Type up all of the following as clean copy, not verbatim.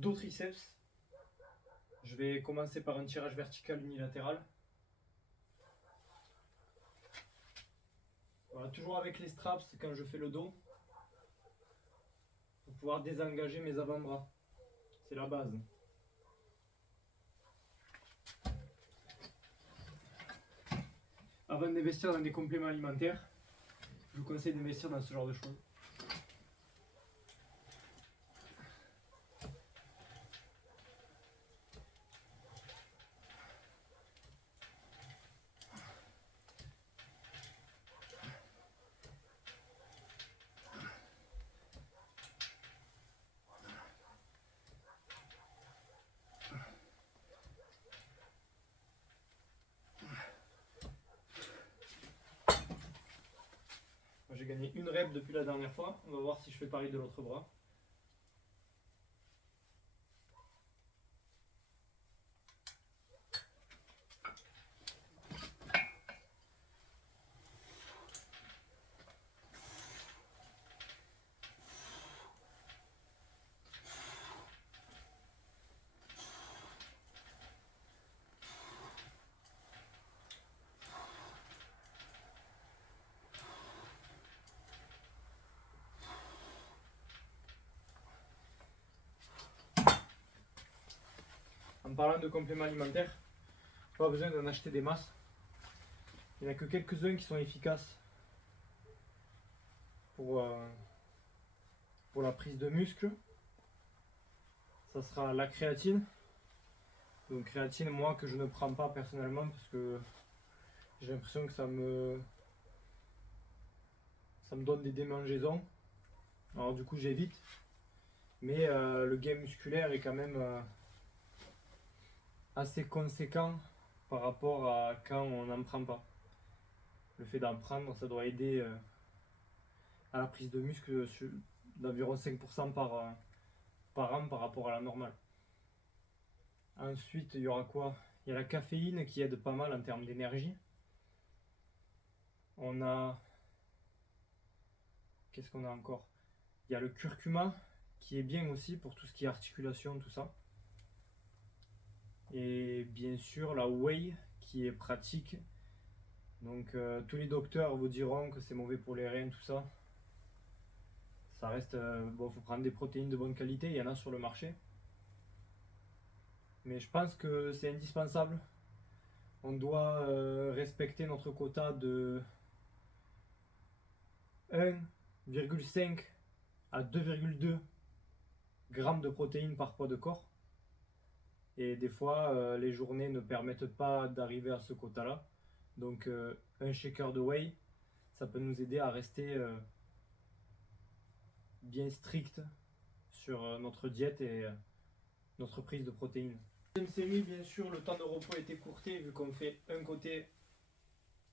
dos triceps. Je vais commencer par un tirage vertical unilatéral. Voilà, toujours avec les straps quand je fais le dos, pour pouvoir désengager mes avant-bras. C'est la base. Avant d'investir dans des compléments alimentaires, je vous conseille d'investir dans ce genre de choses. J'ai gagné une rep depuis la dernière fois. On va voir si je fais pareil de l'autre bras. En parlant de compléments alimentaires, pas besoin d'en acheter des masses. Il n'y en a que quelques-uns qui sont efficaces pour la prise de muscle. Ça sera la créatine. Donc créatine, moi, que je ne prends pas personnellement parce que j'ai l'impression que ça me donne des démangeaisons. Alors du coup j'évite. Mais le gain musculaire est quand même assez conséquent par rapport à quand on n'en prend pas. Le fait d'en prendre, ça doit aider à la prise de muscle d'environ 5% par an par rapport à la normale. Ensuite, il y aura quoi? Il y a la caféine qui aide pas mal en termes d'énergie. On a... Qu'est-ce qu'on a encore? Il y a le curcuma qui est bien aussi pour tout ce qui est articulation, tout ça. Et bien sûr la whey qui est pratique. Donc tous les docteurs vous diront que c'est mauvais pour les reins, tout ça. Ça reste... bon, faut prendre des protéines de bonne qualité, il y en a sur le marché. Mais je pense que c'est indispensable. On doit respecter notre quota de 1,5 à 2,2 grammes de protéines par poids de corps. Et des fois, les journées ne permettent pas d'arriver à ce quota-là. Donc un shaker de whey, ça peut nous aider à rester bien strict sur notre diète et notre prise de protéines. Deuxième série, bien sûr, le temps de repos est écourté vu qu'on fait un côté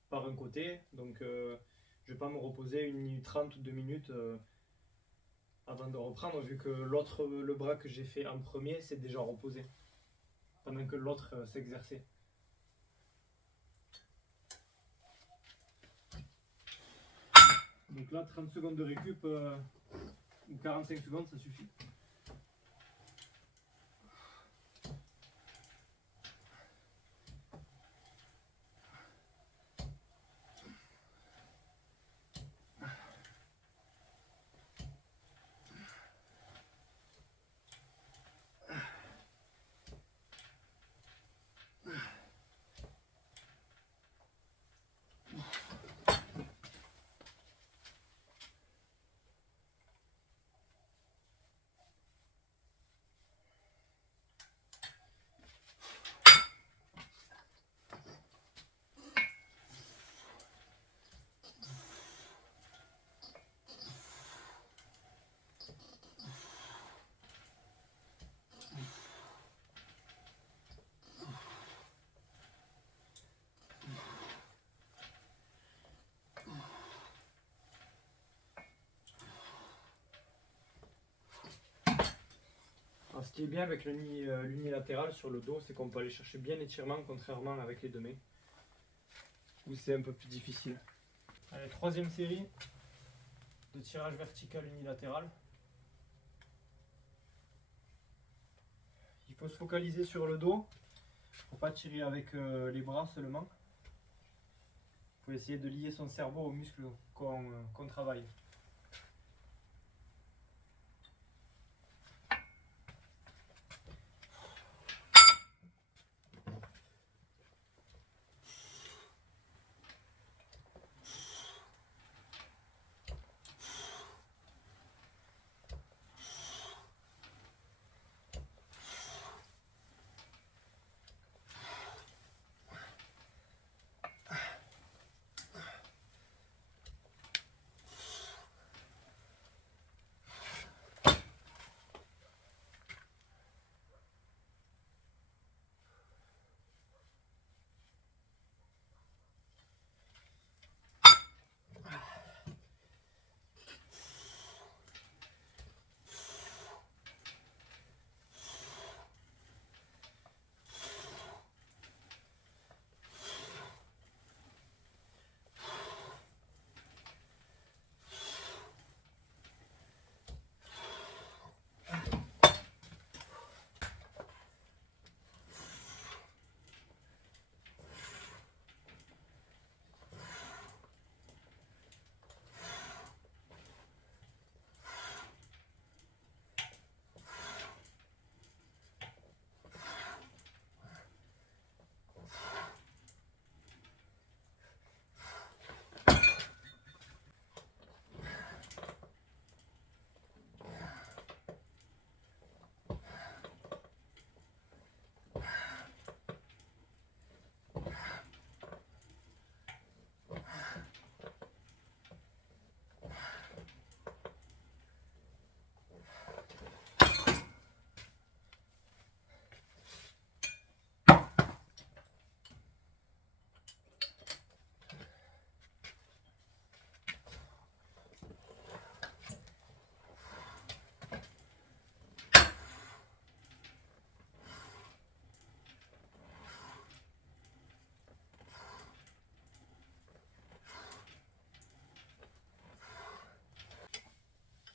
par un côté. Donc je vais pas me reposer 1 minute 30 ou 2 minutes avant de reprendre vu que le bras que j'ai fait en premier c'est déjà reposé pendant que l'autre s'exerçait. Donc là 30 secondes de récup ou 45 secondes ça suffit. Alors, ce qui est bien avec l'unilatéral sur le dos, c'est qu'on peut aller chercher bien l'étirement, contrairement avec les deux-mains, où c'est un peu plus difficile. Allez, troisième série de tirage vertical unilatéral. faut se focaliser sur le dos. Il ne faut pas tirer avec les bras seulement. Il faut essayer de lier son cerveau aux muscles qu'on travaille.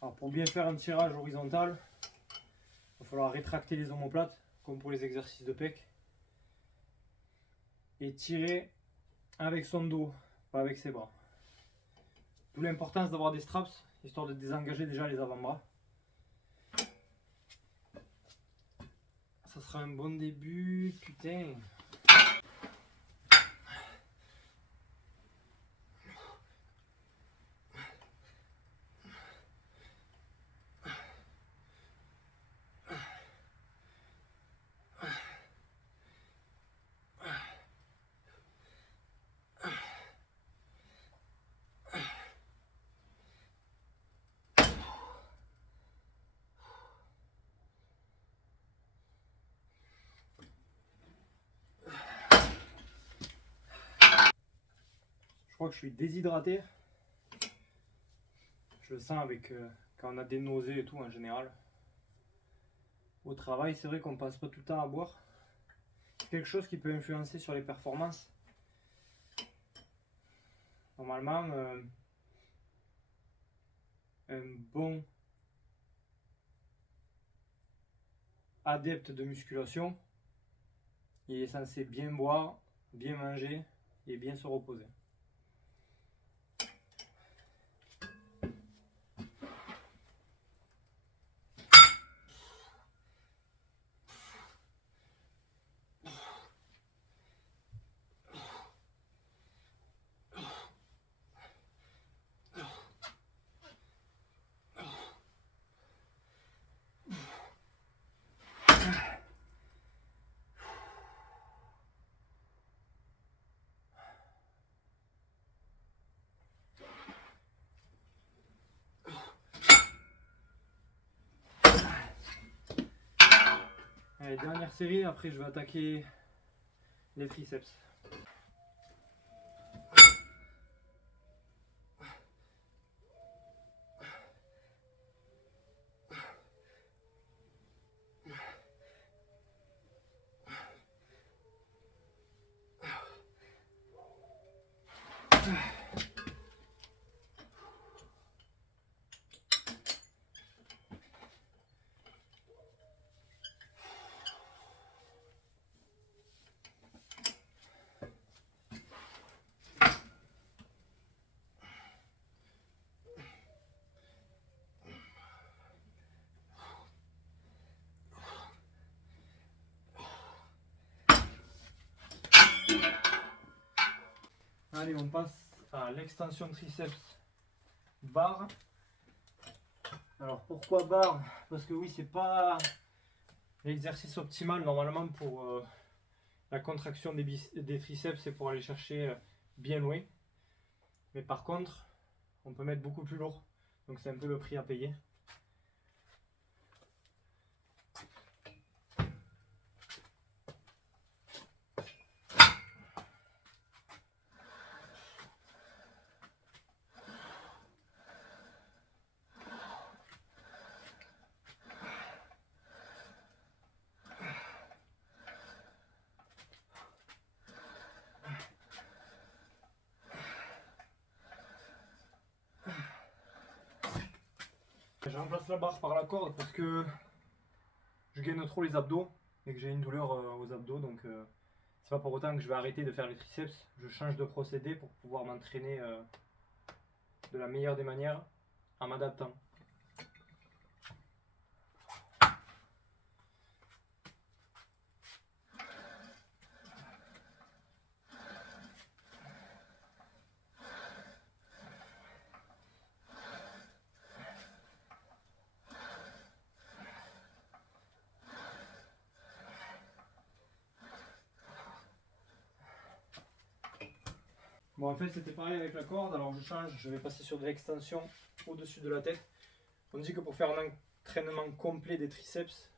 Alors pour bien faire un tirage horizontal, il va falloir rétracter les omoplates, comme pour les exercices de pec. Et tirer avec son dos, pas avec ses bras. D'où l'importance d'avoir des straps, histoire de désengager déjà les avant-bras. Ça sera un bon début, putain. Je crois que je suis déshydraté. Je le sens avec quand on a des nausées et tout en général. Au travail, c'est vrai qu'on passe pas tout le temps à boire. C'est quelque chose qui peut influencer sur les performances. Normalement, un bon adepte de musculation, il est censé bien boire, bien manger et bien se reposer. Allez, dernière série, après je vais attaquer les triceps. Allez, on passe à l'extension triceps barre. Alors pourquoi barre? Parce que oui, c'est pas l'exercice optimal normalement pour la contraction des triceps, c'est pour aller chercher bien loin. Mais par contre, on peut mettre beaucoup plus lourd. Donc c'est un peu le prix à payer. Je remplace la barre par la corde parce que je gaine trop les abdos et que j'ai une douleur aux abdos, donc c'est pas pour autant que je vais arrêter de faire les triceps. Je change de procédé pour pouvoir m'entraîner de la meilleure des manières en m'adaptant. Bon, en fait c'était pareil avec la corde, alors je change, je vais passer sur de l'extension au-dessus de la tête. On dit que pour faire un entraînement complet des triceps,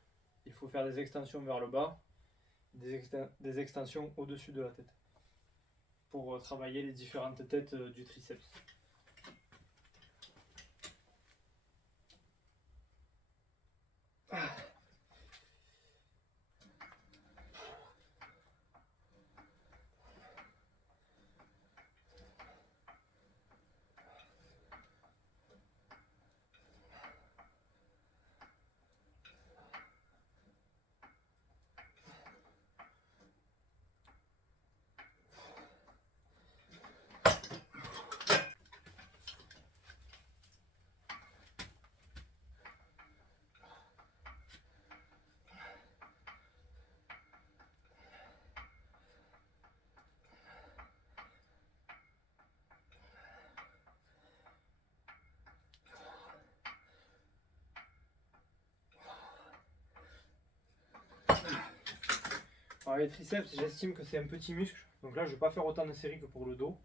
il faut faire des extensions vers le bas, des extensions au-dessus de la tête, pour travailler les différentes têtes du triceps. Alors les triceps, j'estime que c'est un petit muscle, donc là je ne vais pas faire autant de séries que pour le dos.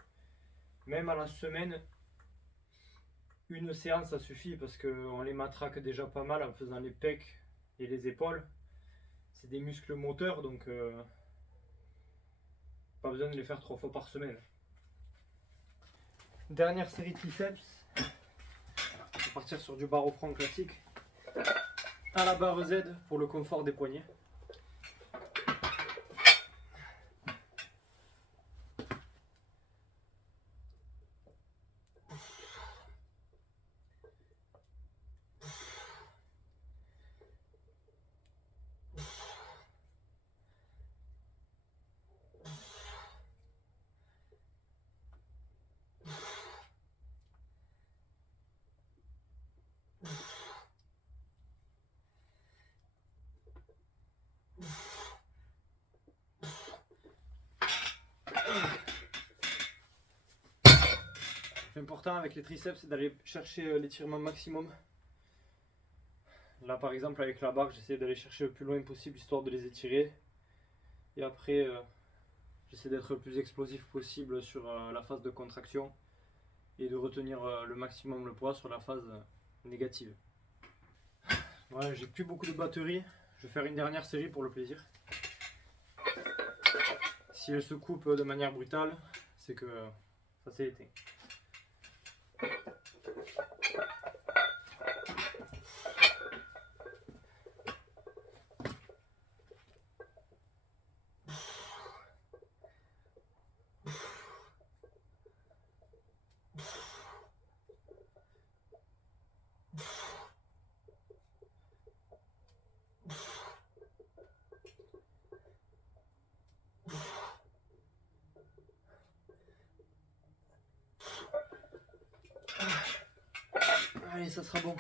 Même à la semaine, une séance ça suffit parce qu'on les matraque déjà pas mal en faisant les pecs et les épaules. C'est des muscles moteurs, donc pas besoin de les faire 3 fois par semaine. Dernière série triceps, on va partir sur du barre au front classique, à la barre Z pour le confort des poignets. L'important avec les triceps, c'est d'aller chercher l'étirement maximum. Là par exemple avec la barre, j'essaie d'aller chercher le plus loin possible histoire de les étirer. Et après, j'essaie d'être le plus explosif possible sur la phase de contraction et de retenir le maximum le poids sur la phase négative. Voilà, j'ai plus beaucoup de batterie. Je vais faire une dernière série pour le plaisir. Si elle se coupe de manière brutale, c'est que ça s'est éteint. Allez, ça sera bon.